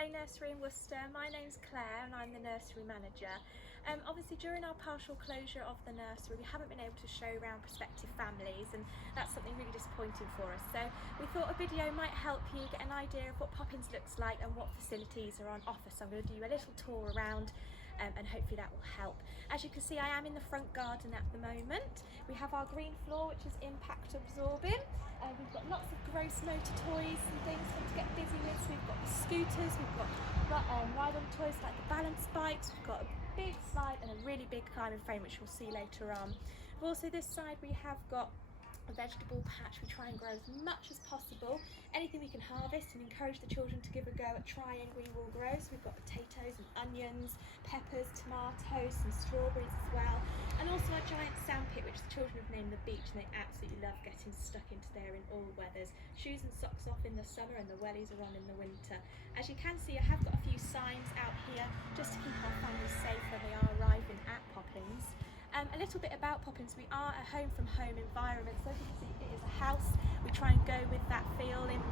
Day Nursery in Worcester. My name's Claire and I'm the nursery manager. Obviously during our partial closure of the nursery we haven't been able to show around prospective families, and that's something really disappointing for us. So we thought a video might help you get an idea of what Poppins looks like and what facilities are on offer. So I'm going to do you a little tour around and hopefully that will help. As you can see, I am in the front garden at the moment. We have our green floor, which is impact absorbing. We've got lots of gross motor toys and things for them to get busy with. So we've got the scooters, we've got ride-on toys like the balance bikes, we've got a big slide and a really big climbing frame, which we'll see later on. But also this side we have got a vegetable patch. We try and grow as much as possible. Anything we can harvest and encourage the children to give a go at trying, we will grow. So we've got potatoes and onions, peppers, tomatoes and strawberries as well. And also our giant sand pit, which the children have named the beach, and they absolutely love getting stuck into there in all weathers. Shoes and socks off in the summer and the wellies are on in the winter. As you can see, I have got a few signs out here just to keep our families safe when they are arriving at Poppins. A little bit about Poppins. We are a home from home environment, so as you can see it is a house. We try and go with that feeling,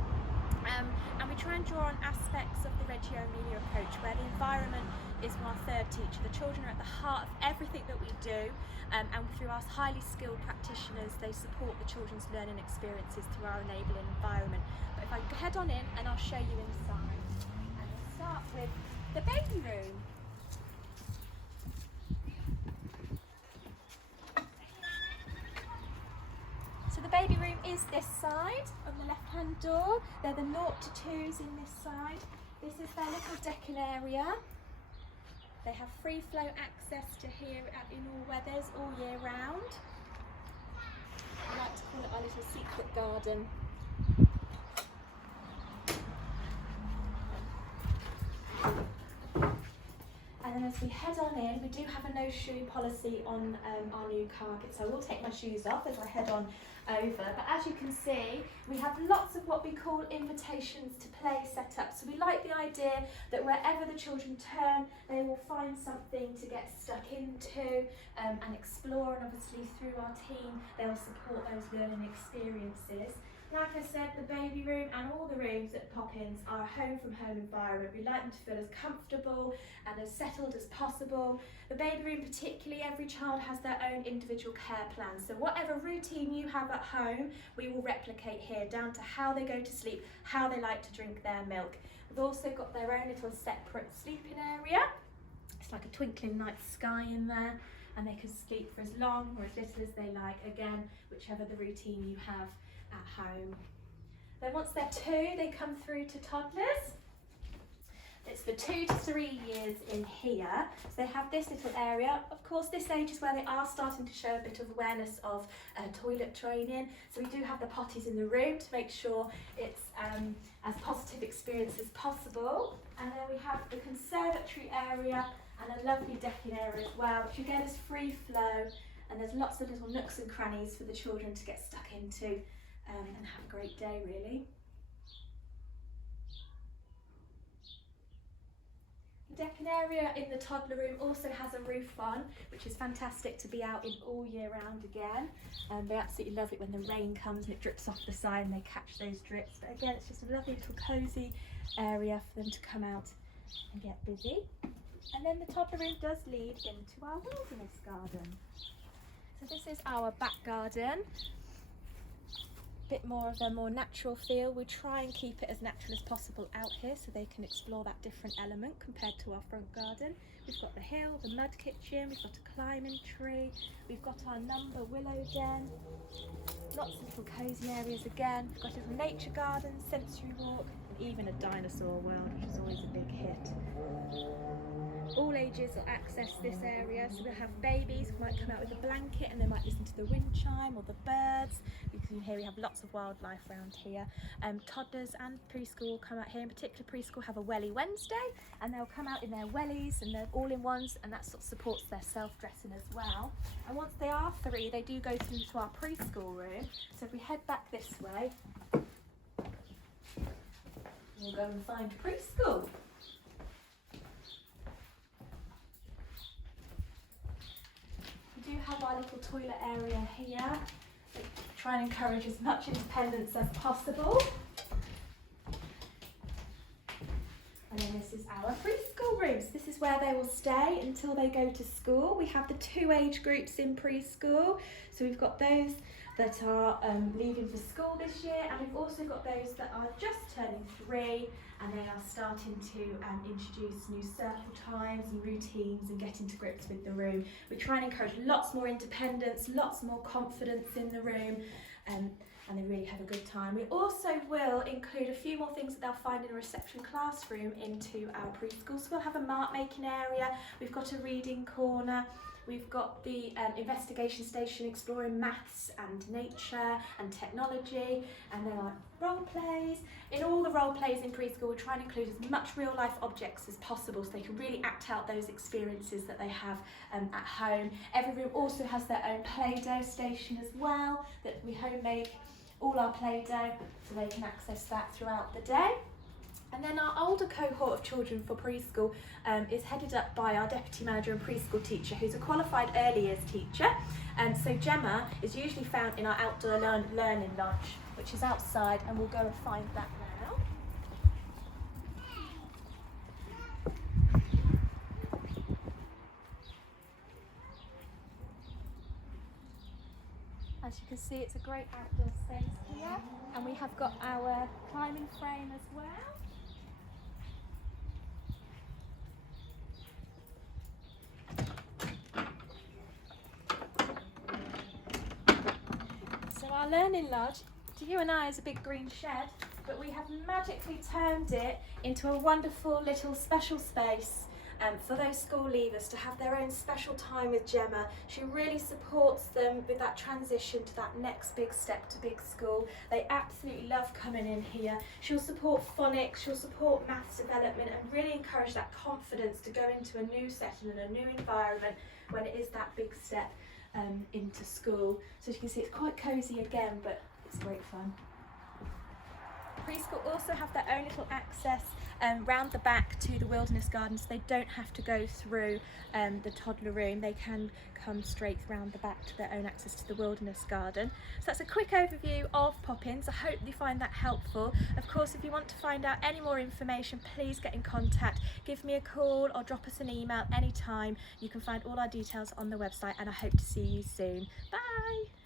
and we try and draw on aspects of the Reggio Emilia approach, where the environment is our third teacher. The children are at the heart of everything that we do, and through our highly skilled practitioners they support the children's learning experiences through our enabling environment. But if I head on in and I'll show you inside, and we'll start with the baby room. So the baby room is this side on the left hand door. They're the 0 to 2s in this side. This is their little decking area. They have free flow access to here in all weathers all year round. I like to call it our little secret garden. And then as we head on in, we do have a no shoe policy on our new carpet, so I will take my shoes off as I head on over. But as you can see, we have lots of what we call invitations to play set up. So we like the idea that wherever the children turn, they will find something to get stuck into and explore, and obviously through our team, they'll support those learning experiences. Like I said, the baby room and all the rooms at Poppins are a home from home environment. We like them to feel as comfortable and as settled as possible. The baby room particularly, every child has their own individual care plan. So whatever routine you have at home, we will replicate here, down to how they go to sleep, how they like to drink their milk. We've also got their own little separate sleeping area. It's like a twinkling night sky in there, and they can sleep for as long or as little as they like, again, whichever the routine you have at home. Then once they're 2, they come through to toddlers. It's the 2 to 3 years in here. So they have this little area. Of course, this age is where they are starting to show a bit of awareness of toilet training. So we do have the potties in the room to make sure it's as positive experience as possible. And then we have the conservatory area and a lovely decking area as well, which again is free flow. And there's lots of little nooks and crannies for the children to get stuck into and have a great day, really. The decking area in the toddler room also has a roof on, which is fantastic to be out in all year round again. They absolutely love it when the rain comes and it drips off the side and they catch those drips. But again, it's just a lovely little cosy area for them to come out and get busy. And then the toddler room does lead into our wilderness garden. So this is our back garden. Bit more of a more natural feel. We try and keep it as natural as possible out here so they can explore that different element compared to our front garden. We've got the hill, the mud kitchen, we've got a climbing tree, we've got our number willow den, lots of little cosy areas again. We've got a little nature garden, sensory walk, and even a dinosaur world, which is always a big hit. All ages will access this area, so we'll have babies who might come out with a blanket and they might listen to the wind chime or the birds. You can hear we have lots of wildlife around here. Toddlers and preschool come out here. In particular, preschool have a welly Wednesday, and they'll come out in their wellies and their all-in-ones, and that sort of supports their self-dressing as well. And once they are 3, they do go through to our preschool room. So if we head back this way, we'll go and find preschool. We do have our little toilet area here. We try and encourage as much independence as possible. And then this is our preschool rooms. This is where they will stay until they go to school. We have the 2 age groups in preschool. So we've got those that are leaving for school this year, and we've also got those that are just turning 3, and they are starting to introduce new circle times and routines and get into grips with the room. We try and encourage lots more independence, lots more confidence in the room, and they really have a good time. We also will include a few more things that they'll find in a reception classroom into our preschool. So we'll have a mark making area, we've got a reading corner, we've got the investigation station exploring maths and nature and technology, and there are role plays. In all the role plays in preschool, we try and include as much real life objects as possible so they can really act out those experiences that they have at home. Every room also has their own Play-Doh station as well that we homemade all our Play-Doh, so they can access that throughout the day. And then our older cohort of children for preschool is headed up by our deputy manager and preschool teacher, who's a qualified early years teacher. And so Gemma is usually found in our outdoor learning lodge, which is outside, and we'll go and find that now. As you can see, it's a great outdoor space here, and we have got our climbing frame as well. So our learning lodge, to you and I, is a big green shed, but we have magically turned it into a wonderful little special space for those school leavers to have their own special time with Gemma. She really supports them with that transition to that next big step to big school. They absolutely love coming in here. She'll support phonics, she'll support maths development, and really encourage that confidence to go into a new setting and a new environment when it is that big step into school. So as you can see, it's quite cosy again, but it's great fun. Preschool also have their own little access round the back to the wilderness garden, so they don't have to go through the toddler room. They can come straight round the back to their own access to the wilderness garden. So that's a quick overview of Poppins. I hope you find that helpful. Of course, if you want to find out any more information, please get in contact. Give me a call or drop us an email anytime. You can find all our details on the website, and I hope to see you soon. Bye!